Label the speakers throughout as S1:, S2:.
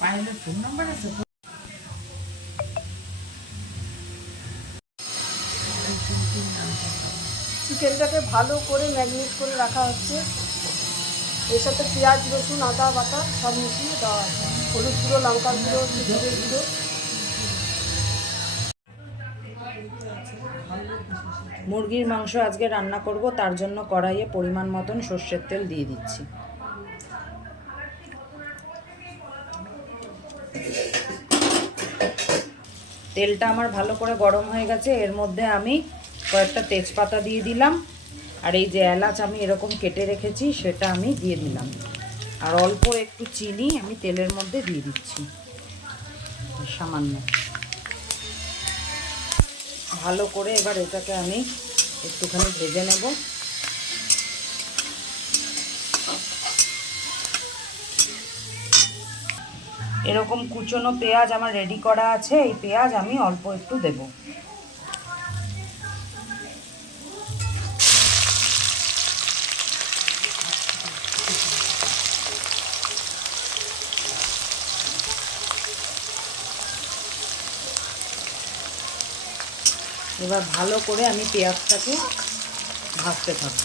S1: পায়েলের phone number আছে?
S2: চিকেনটাকে ভালো করে ম্যাগনেট করে রাখা হচ্ছে। এর সাথে পেঁয়াজ, রসুন, আদা, বাটা সব মিশিয়ে দেওয়া আছে। হলুদ গুঁড়ো, লঙ্কার গুঁড়ো, জিরে গুঁড়ো।
S3: মুরগির মাংস আজকে রান্না করব, তার জন্য কড়াইয়ে পরিমাণ মতন সর্ষের তেল দিয়ে দিচ্ছি। তেলটা আমার ভালো করে গরম হয়ে গেছে, এর মধ্যে আমি কয়েকটা তেজপাতা দিয়ে দিলাম, আর এই যে এলাচ আমি এরকম কেটে রেখেছি, সেটা আমি দিয়ে দিলাম। আর অল্প একটু চিনি আমি তেলের মধ্যে দিয়ে দিচ্ছি, সামান্য। ভালো করে এবার এটাকে আমি একটুখানি ভেজে নেব। এরকম কুচনো পেঁয়াজ আমার রেডি করা আছে, এই পেঁয়াজ আমি অল্প একটু দেব। এবার ভালো করে আমি পেঁয়াজটাকে ভাজতে থাকব।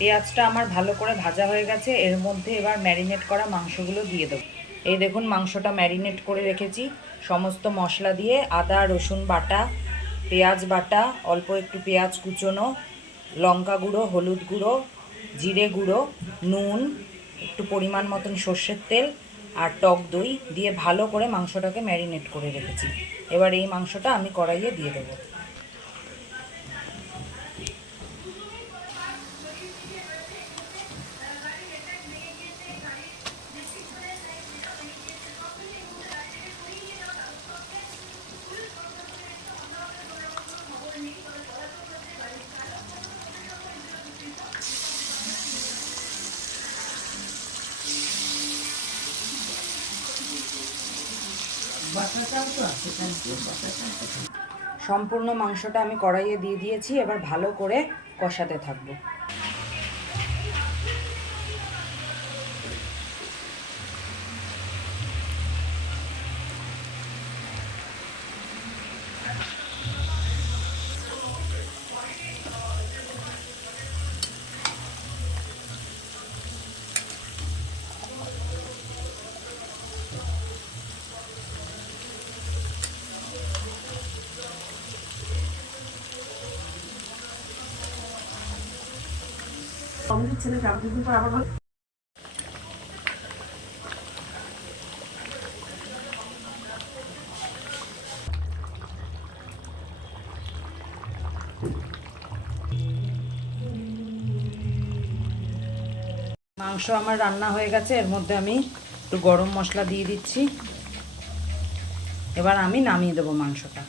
S3: পেঁয়াজটা আমার ভালো করে ভাজা হয়ে গেছে, এর মধ্যে এবার ম্যারিনেট করা মাংসগুলো দিয়ে দেবো। এই দেখুন মাংসটা ম্যারিনেট করে রেখেছি, সমস্ত মশলা দিয়ে আদা, রসুন বাটা, পেঁয়াজ বাটা, অল্প একটু পেঁয়াজ কুচোনো, লঙ্কা গুঁড়ো, হলুদ গুঁড়ো, জিরে গুঁড়ো, নুন, একটু পরিমাণ মতন সর্ষের তেল আর টক দই দিয়ে ভালো করে মাংসটাকে ম্যারিনেট করে রেখেছি। এবার এই মাংসটা আমি কড়াইয়ে দিয়ে দেবো। সম্পূর্ণ মাংসটা আমি কড়াইয়ে দিয়ে দিয়েছি এবার ভালো করে কষাতে থাকব। মাংস আমার রান্না হয়ে গেছে, এর মধ্যে আমি একটু গরম মশলা দিয়ে দিচ্ছি। এবার আমি নামিয়ে দেবো মাংসটা।